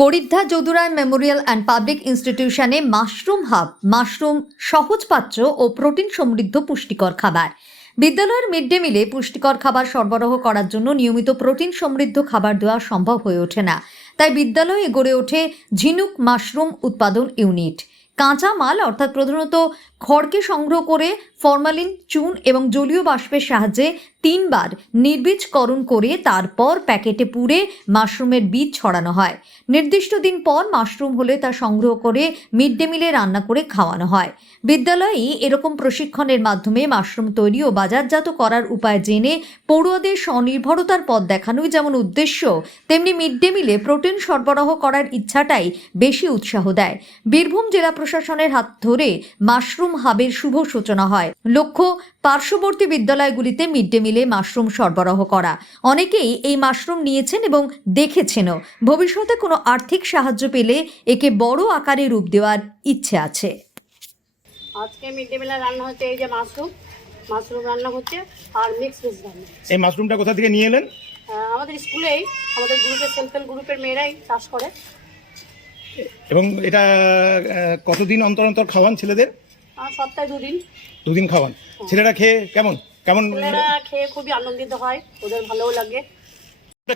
করিদ্ধা Jaduray memorial and public ইনস্টিটিউশনে mushroom hub, mushroom সহজপাচ্য ও প্রোটিন সমৃদ্ধ পুষ্টিকর খাবার। বিদ্যালয়ের মিড ডে মিলে পুষ্টিকর খাবার সরবরাহ করার জন্য নিয়মিত প্রোটিন সমৃদ্ধ খাবার দেওয়া সম্ভব হয়ে ওঠে না, তাই বিদ্যালয়ে গড়ে ওঠে ঝিনুক মাশরুম উৎপাদন ইউনিট। কাঁচা মাল অর্থাৎ প্রধানত খড়কে সংগ্রহ করে ফরমালিন, চুন এবং জলীয় বাষ্পের সাহায্যে 3 বার নির্বীজকরণ করে তারপর প্যাকেটে পুরে মাশরুমের বীজ ছড়ানো হয়। নির্দিষ্ট দিন পর মাশরুম হলে তা সংগ্রহ করে মিড ডে মিলে রান্না করে খাওয়ানো হয়। বিদ্যালয়ে এরকম প্রশিক্ষণের মাধ্যমে মাশরুম তৈরি ও বাজারজাত করার উপায় জেনে পড়ুয়াদের স্বনির্ভরতার পথ দেখানোই যেমন উদ্দেশ্য, তেমনি মিড ডে মিলে প্রোটিন সরবরাহ করার ইচ্ছাটাই বেশি উৎসাহ দেয়। বীরভূম জেলা প্রশাসনের হাত ধরে মাশরুম হাবের শুভ সূচনা হয়। লক্ষ্য পার্শ্ববর্তী বিদ্যালয়গুলিতে মিড ডে মিলে মাশরুম সরবরাহ করা। অনেকেই এই মাশরুম নিয়েছেন এবং দেখেছেনও। ভবিষ্যতে কোনো আর্থিক সাহায্য পেলে একে বড় আকারে রূপ দেওয়ার ইচ্ছে আছে। আজকে মিড ডে মিলে রান্না হচ্ছে এই যে মাশরুম রান্না হচ্ছে আর মিক্স ভেজ রান্না। এই মাশরুমটা কোথা থেকে নিয়ে এলেন? আমাদের স্কুলেই আমাদের গ্রুপের সেলফ হেল্প গ্রুপের মেয়েরাই চাষ করে। এবং এটা কতদিন অন্তর অন্তর খাওয়ান ছেলেদের? সপ্তাহে 2 দিন। 2 দিন খাওয়ান। ছেলেরা খেয়ে কেমন কেমন? ছেলেরা খেয়ে খুবই আনন্দিত হয়, ওদের ভালোও লাগে।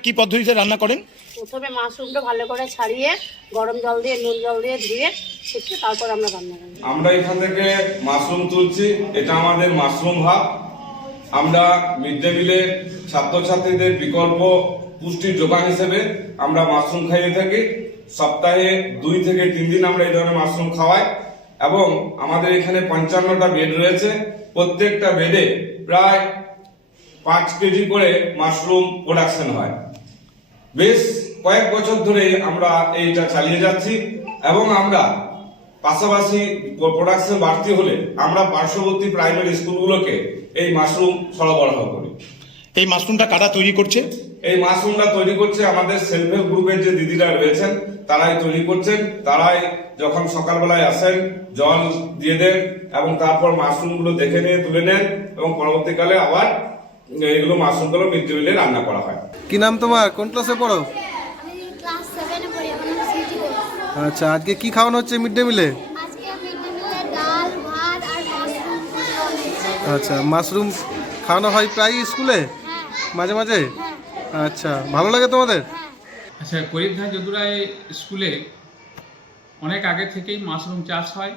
কি পদ্ধতিতে রান্না করেন? প্রথমে মাশরুমটা ভালো করে ছাড়িয়ে গরম জল দিয়ে নুন জল দিয়ে ধুয়ে ছেঁকে তারপর আমরা রান্না করি। আমরা এখান থেকে মাশরুম তুলছি, এটা আমাদের মাশরুম হাব। আমরা মিড ডে মিলে ছাত্রছাত্রীদের বিকল্প পুষ্টির যোগান হিসেবে আমরা মাশরুম খাইয়ে থাকি। সপ্তাহে 2 থেকে 3 দিন আমরা এই ধরনের মাশরুম খাওয়াই এবং আমাদের এখানে 55টা বেড রয়েছে। প্রত্যেকটা বেডে প্রায় 5 কেজি করে মাশরুম প্রোডাকশন হয়। বেশ কয়েক বছর ধরে আমরা এইটা চালিয়ে যাচ্ছি এবং আমরা পাশাপাশি প্রোডাকশন বাড়তি হলে আমরা পার্শ্ববর্তী প্রাইমারি স্কুলগুলোকে এই মাশরুম সরবরাহ করি। এই মাশরুমটা কারা তৈরি করছে? এই মাশরুমটা তৈরি করছে আমাদের সেলফ হেল্প গ্রুপের যে দিদিরা রয়েছেন, তারাই তৈরি করছেন। তারাই যখন সকালবেলায় আসেন জল দিয়ে দেন এবং তারপর মাশরুমগুলো দেখে নিয়ে তুলে নেন এবং পরবর্তীকালে আবার এগুলো মাশরুমগুলো মিড ডে মিলে রান্না করা হয়। কি নাম তোমার? কোন ক্লাসে পড়ো? আমি ক্লাস 7 এ পড়ি, আমার নাম স্মৃতি ঘোষ। আচ্ছা, আজকে কি খাওয়ানো হচ্ছে মিড ডে মিলে? আজকে মিড ডে মিলে ডাল, ভাত আর মাশরুম খাওয়ানো হয়েছে। আচ্ছা, মাশরুম খাওয়ানো হয় প্রায় স্কুলে? হ্যাঁ, মাঝে মাঝে? হ্যাঁ, আচ্ছা, ভালো লাগে তোমাদের? হ্যাঁ। আচ্ছা, করিদ্ধা যদুরায় স্কুলে অনেক আগে থেকেই মাশরুম চাষ হয়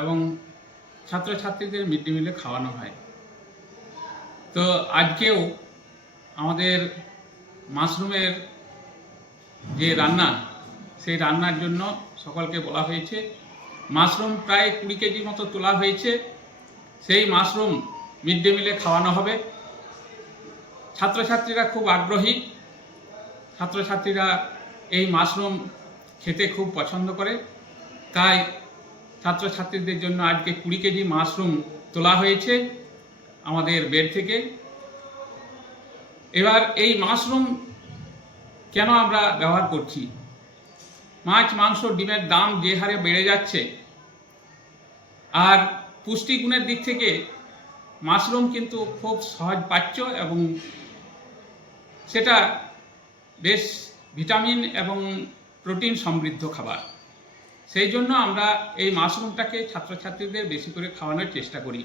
এবং ছাত্রছাত্রীদের মিড ডে মিলে খাওয়ানো হয়। তো আজকেও আমাদের মাশরুমের যে রান্না, সেই রান্নার জন্য সকলকে বলা হয়েছে। মাশরুম প্রায় 20 কেজি মতো তোলা হয়েছে। সেই মাশরুম মিড ডে মিলে খাওয়ানো হবে। ছাত্রছাত্রীরা খুব আগ্রহী। ছাত্রছাত্রীরা এই মাশরুম খেতে খুব পছন্দ করে, তাই ছাত্রছাত্রীদের জন্য আজকে 20 কেজি মাশরুম তোলা হয়েছে আমাদের বেড থেকে। এবার এই মাশরুম কেন আমরা ব্যবহার করছি? মাছ, মাংস, ডিমের দাম যে হারে বেড়ে যাচ্ছে, আর পুষ্টিগুণের দিক থেকে মাশরুম কিন্তু খুব সহজপাচ্য এবং সেটা বেশ ভিটামিন এবং প্রোটিন সমৃদ্ধ খাবার। সেই জন্য আমরা এই মাশরুমটাকে ছাত্রছাত্রীদের বেশি করে খাওয়ানোর চেষ্টা করি।